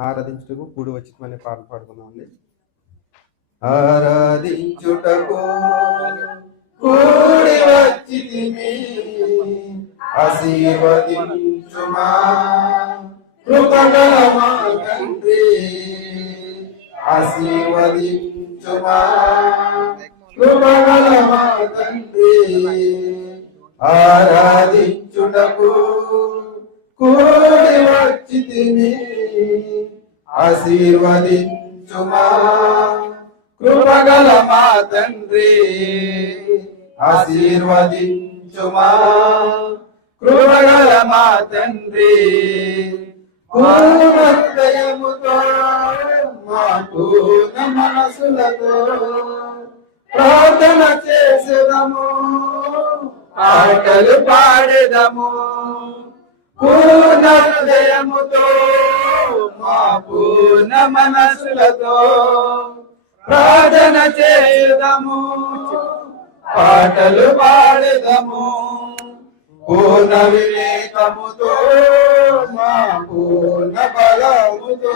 ఆరాధించుటకు కూడి వచ్చిన పాటలు పాడుకున్నామండి ఆరాధించుటకు కూడి వచ్చితిమి ఆశీర్వదించుమా. కృపగల మా తండ్రి ఆశీర్వదించుమా. కృపగల మా తండ్రి ఆరాధించుటకు కూడి వచ్చితిమి. ఆశీర్వదించుమా కృపగల మా తండ్రి. ఆశీర్వదించుమా కృపగల మా తండ్రి. పూర్ణదయముతో మాకు మనసులతో ప్రార్థన చేసేదము పాటలు పాడేదము. పూర్ణ పూర్ణ మనసులతో ప్రార్థన చేయుదము పాటలు పాడుదము. పూర్ణ వివేకముతో మా పూర్ణ బలముతో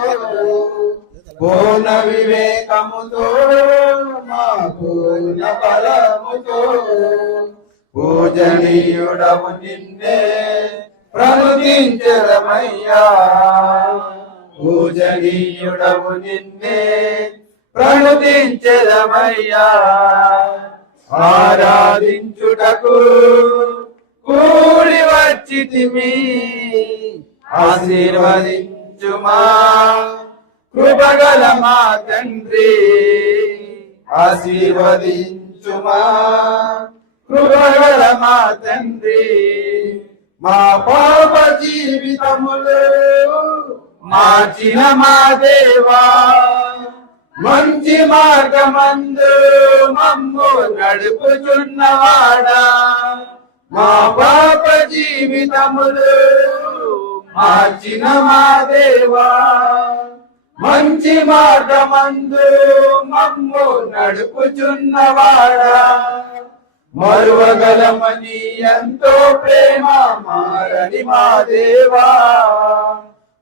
పూర్ణ వివేకముతో మా పూర్ణ బలముతో పూజనీయుడము నిన్నే ప్రణుతించరమయ్యా పూజనీయుడవు నిన్నే ప్రణుతించెదమయ్యా ఆరాధించుటకు కూడి వచ్చితిమి. ఆశీర్వదించుమా. కృపగల మా తండ్రి. ఆశీర్వదించుమా. కృపగల మా తండ్రి. మా పాప జీవితములు మార్చిన మా దేవా మంచి మార్గమందు మమ్ము నడుపుచున్నవాడా. మా పాప జీవితములు మార్చిన మా దేవా మంచి మార్గమందు మమ్ము నడుపుచున్నవాడా. మరువగలమని ఎంతో ప్రేమ మారని మా దేవా.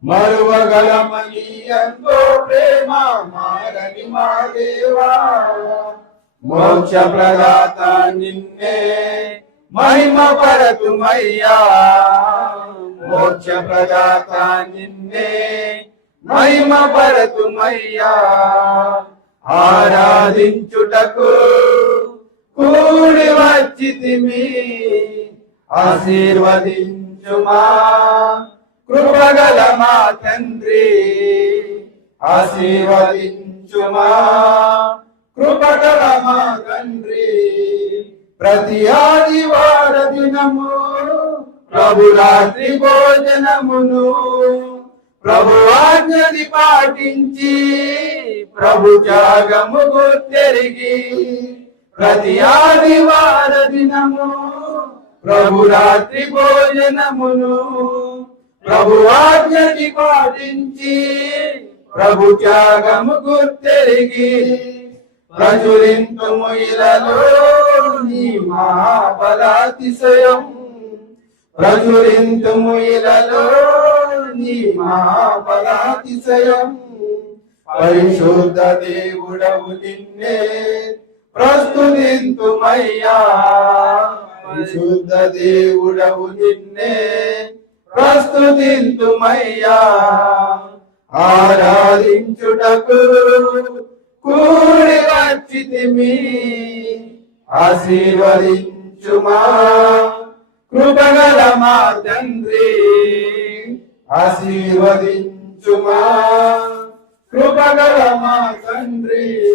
మరువగలమని ఎంతో ప్రేమ మారని మా దేవా మోక్ష ప్రదాత నిన్నే మహిమ పరతుమయ్యా మోక్ష ప్రదాత నిన్నే మహిమ పరతుమయ్యా ఆరాధించుటకు కూడి వచ్చితిమి ఆశీర్వదించుమా కృపగల మా తండ్రి? ఆశీర్వదించుమా? కృపగల మా తండ్రి? ప్రతి ఆదివార దినము ప్రభు రాత్రి భోజనమును ప్రభు ఆజ్ఞని పాటించి ప్రభు త్యాగము గుర్తెరిగి ప్రతి ఆదివార దినము ప్రభు రాత్రి భోజనమును ప్రభు ఆజ్ఞని పాటించి ప్రభు త్యాగము గుర్తెరిగి ప్రచురింతుము ఇలలో నీ మహాబలాతిశయం. ప్రచురింతుము ఇలలో నీ మహాబలాతిశయం. పరిశుద్ధ దేవుడవు నిన్నే ప్రస్తుతింతుమయ్యా. పరిశుద్ధ దేవుడవు నిన్నే ప్రస్తుతింతుమయ్యా. ఆరాధించుటకు కూడి వచ్చితిమి ఆశీర్వదించుమా. కృపగల మా తండ్రి. ఆశీర్వదించుమా. కృపగల మా తండ్రి.